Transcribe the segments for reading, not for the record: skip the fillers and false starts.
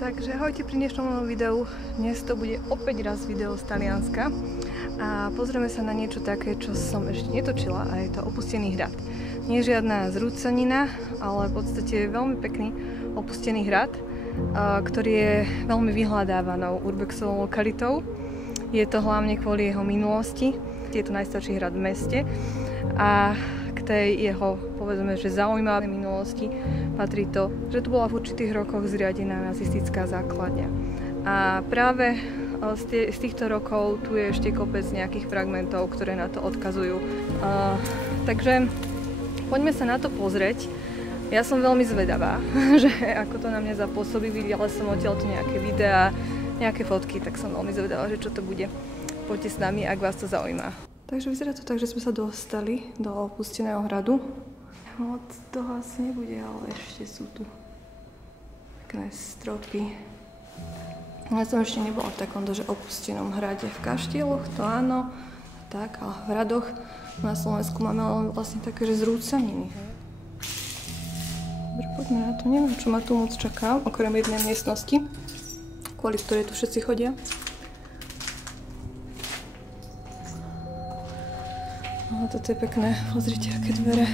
Takže ahojte pri dnešnom videu. Dnes to bude opäť raz video z Talianska a pozrieme sa na niečo také, čo som ešte netočila, a je to opustený hrad. Nie je žiadna zrúcanina, ale v podstate veľmi pekný opustený hrad, ktorý je veľmi vyhľadávanou urbexovou lokalitou. Je to hlavne kvôli jeho minulosti. Je to najstarší hrad v meste a k tej jeho, povedzme, že zaujímavej minulosti patrí to, že tu bola v určitých rokoch zriadená nacistická základňa. A práve z týchto rokov tu je ešte kopec nejakých fragmentov, ktoré na to odkazujú. Takže poďme sa na to pozrieť. Ja som veľmi zvedavá, že ako to na mňa zapôsobí. Videla som odtiaľto nejaké videá, nejaké fotky, tak som veľmi zvedavá, že čo to bude. Poďte s nami, ak vás to zaujíma. Takže vyzerá to tak, že sme sa dostali do opusteného hradu. Moc toho asi nebude, ale ešte sú tu pekné stropy. Ja som ešte nebola v takomto, že opustenom hrade. V kaštieloch to áno, tak, ale v hradoch na Slovensku máme len vlastne také, že zrúcaniny. Dobre, poďme na to. Neviem, čo ma tu moc čaká, okrem jednej miestnosti, kvôli ktorej tu všetci chodia. No, toto je pekné. Pozrite, aké dvere.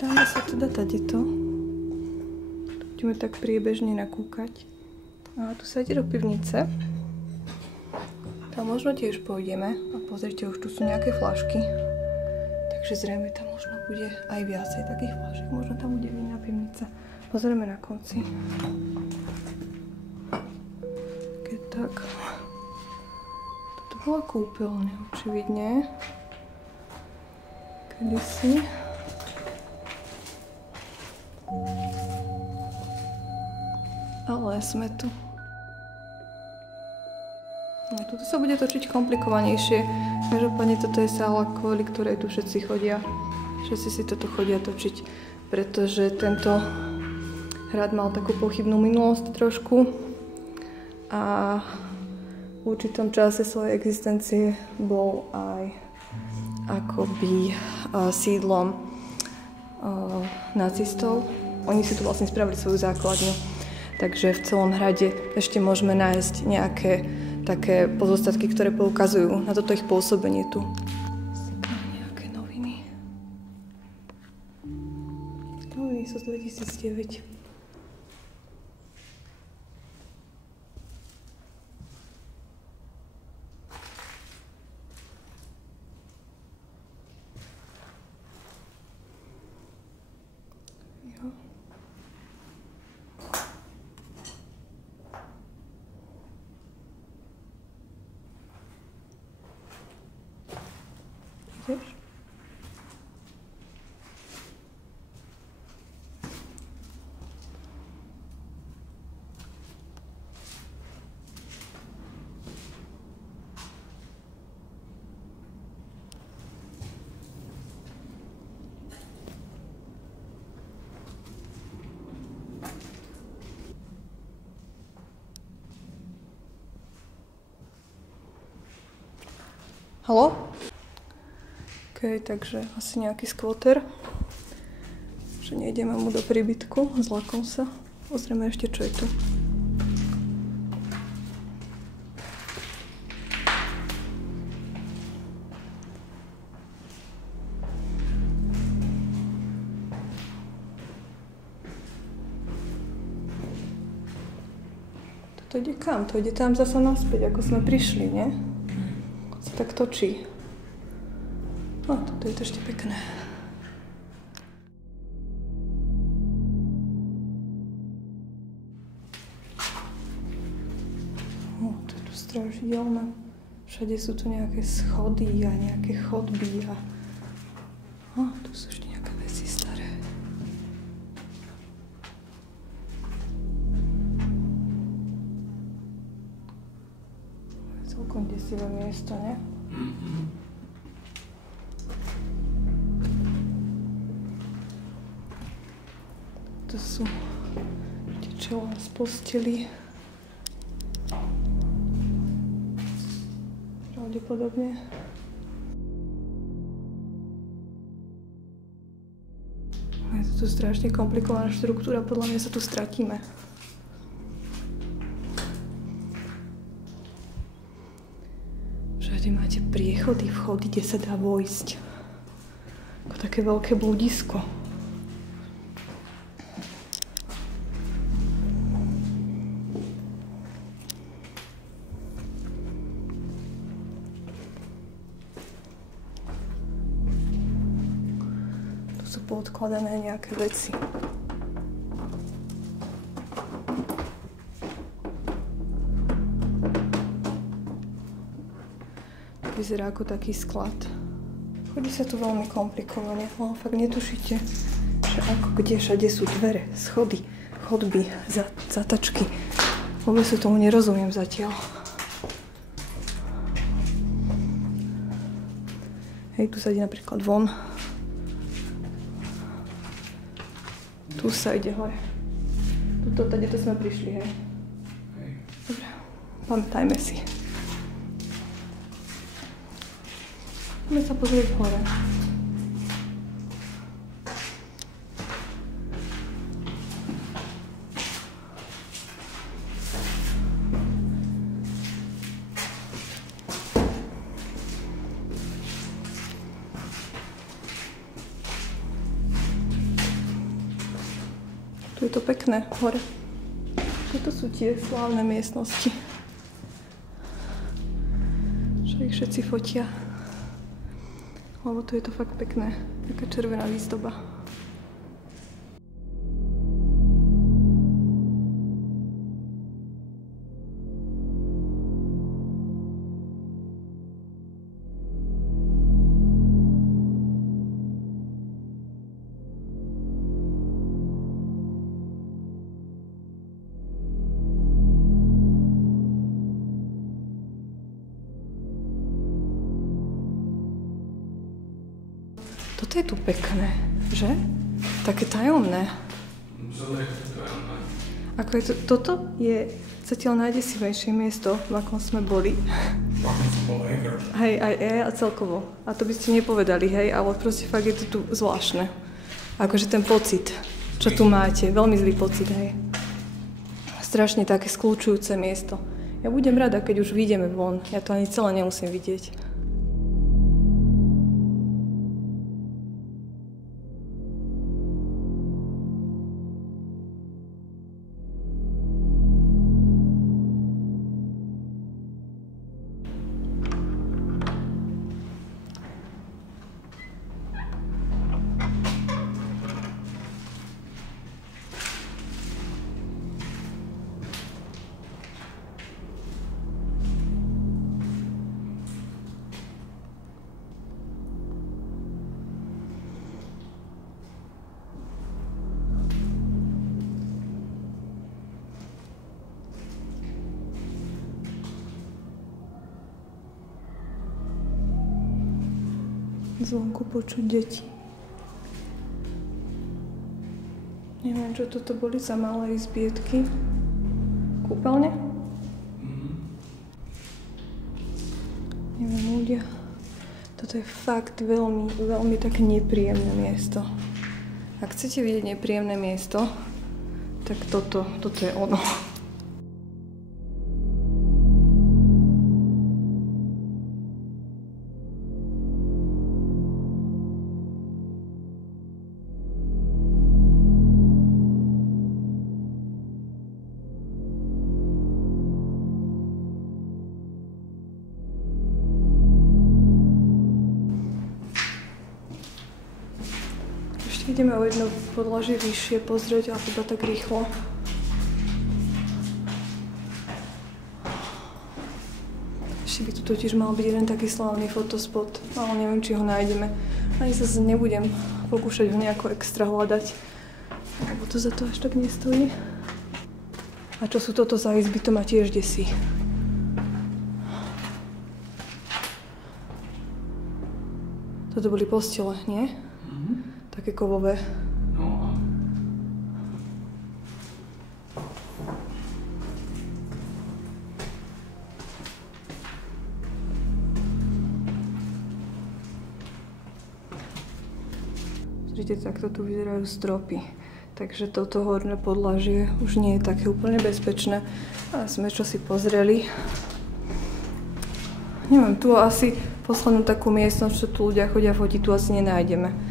Dáme sa teda tadeto. Budeme tak priebežne nakúkať. A tu sa ide do pivnice. Tam možno tiež pôjdeme. A pozrite, už tu sú nejaké fľašky. Takže zrejme tam možno bude aj viacej takých fľašiek. Možno tam bude vinná pivnica. Pozrieme na konci. Keď tak. Toto bola kúpeľňa, očividne. Kedysi. Ale sme tu. No, tuto sa bude točiť komplikovanejšie. Každopádne toto je sála, kvôli ktorej tu všetci chodia. Všetci si toto chodia točiť, pretože tento hrad mal takú pochybnú minulosť trošku a v určitom čase svojej existencie bol aj akoby sídlom nacistov. Oni si tu vlastne spravili svoju základňu. Takže v celom hrade ešte môžeme nájsť nejaké také pozostatky, ktoré poukazujú na toto ich pôsobenie tu. Nejaké noviny. Noviny sú z 2009. Ideš? Haló? OK, takže asi nejaký skvoter. Že nejdeme mu do príbytku, zlakol sa. Pozrieme ešte, čo je tu. Toto ide kam? To ide tam zasa naspäť, ako sme prišli, nie? Sa tak točí. No, toto je to ešte pekné. To je tu strašidelné. Všade sú tu nejaké schody a nejaké chodby a... tu sú ešte nejaké veci staré. To je celkom desivé miesto, ne? To sú čelá z posteli. Pravdepodobne. Je to tu strašne komplikovaná štruktúra, podľa mňa sa tu stratíme. Všade máte priechody, vchody, kde sa dá vojsť. Ako také veľké bludisko. Sú poodkladané nejaké veci. Vyzerá ako taký sklad. Chodí sa tu veľmi komplikovane, ale fakt netušíte, že ako kde všade sú dvere, schody, chodby, zatačky. Vôbec sa tomu nerozumiem zatiaľ. Hej, tu sa ide napríklad von. Tu sa ide hore. Tuto, tady to sme prišli, hej. Dobre, pamätajme si. Poďme sa pozrieť hore. Tu je to pekné, hore. Toto sú tie slávne miestnosti. Že ich všetci fotia. Lebo tu je to fakt pekné. Taká červená výzdoba. Toto je tu pekné, že? Také tajomné. Ako je to, toto je zatiaľ najdesivejšie miesto, v akom sme boli. Hej, aj a celkovo. A to by ste nepovedali, hej, ale proste fakt je to tu zvláštne. Akože ten pocit, čo tu máte, veľmi zlý pocit, hej. Strašne také skľúčujúce miesto. Ja budem rada, keď už vyjdeme von. Ja to ani celé nemusím vidieť. Zvonku počuť deti. Neviem, čo toto boli za malé izbietky. Kúpeľne? Neviem, ľudia. Toto je fakt veľmi, veľmi také nepríjemné miesto. Ak chcete vidieť nepríjemné miesto, tak toto je ono. Ideme o jedno podlažie vyššie pozrieť, ale iba tak rýchlo. Ešte by tu totiž mal byť jeden taký slávny fotospot, ale neviem, či ho nájdeme. Ani sa nebudem pokúšať ho nejako extra hľadať, lebo to za to až tak nestojí. A čo sú toto za izby, to ma tiež desí. Toto boli postele, nie? Také kovové. No. Vidíte, takto tu vyzerajú stropy. Takže toto horné podlažie už nie je také úplne bezpečné. A sme čo si pozreli. Neviem, tu asi poslednú takú miestnosť, čo tu ľudia chodia fotiť, tu asi nenájdeme.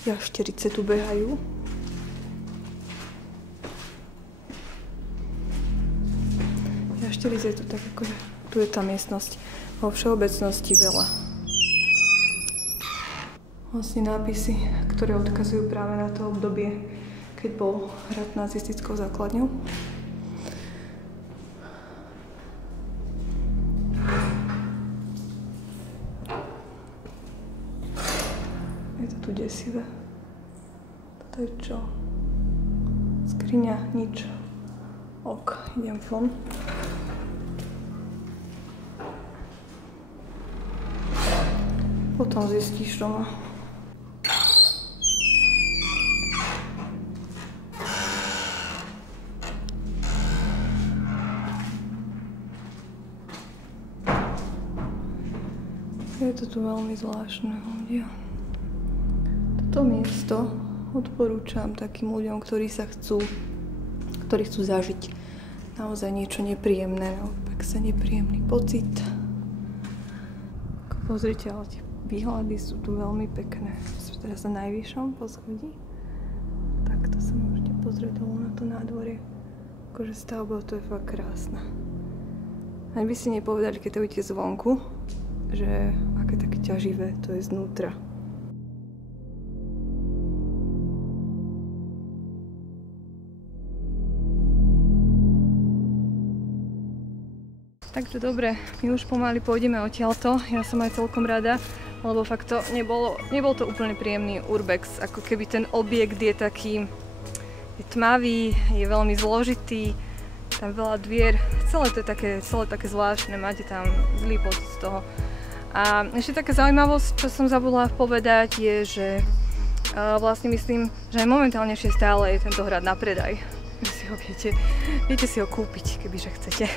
Jašterice tu behajú. Jašterice je tu tak akože, tu je tá miestnosť vo všeobecnosti veľa. Vlastne nápisy, ktoré odkazujú práve na to obdobie, keď bol hrad nacistickou základňou. Je to tu desivé. Toto je čo? Skriňa, nič. Ok, idem von. Potom zistíš doma. Je to tu veľmi zvláštne, ľudia. Toto miesto odporúčam takým ľuďom, ktorí chcú zažiť naozaj niečo nepríjemné, naopak sa nepríjemný pocit. Pozrite, ale tie výhľady sú tu veľmi pekné. Sme teraz na najvyššom poschodí. Takto sa môžete pozrieť dolu na to nádvorie. Akože stavba, to je fakt krásna. Ani by ste nepovedali, keď to vidíte zvonku, že aké také ťaživé to je znútra. Takže dobre, my už pomaly pôjdeme odtiaľto. Ja som aj celkom rada, lebo fakt to nebol to úplne príjemný urbex. Ako keby ten objekt je taký tmavý, je veľmi zložitý, tam veľa dvier, celé to je také zvláštne, máte tam zlý pocit z toho. A ešte taká zaujímavosť, čo som zabudla povedať, je, že vlastne myslím, že aj momentálne ešte stále je tento hrad na predaj. Vy si ho viete si ho kúpiť, kebyže chcete.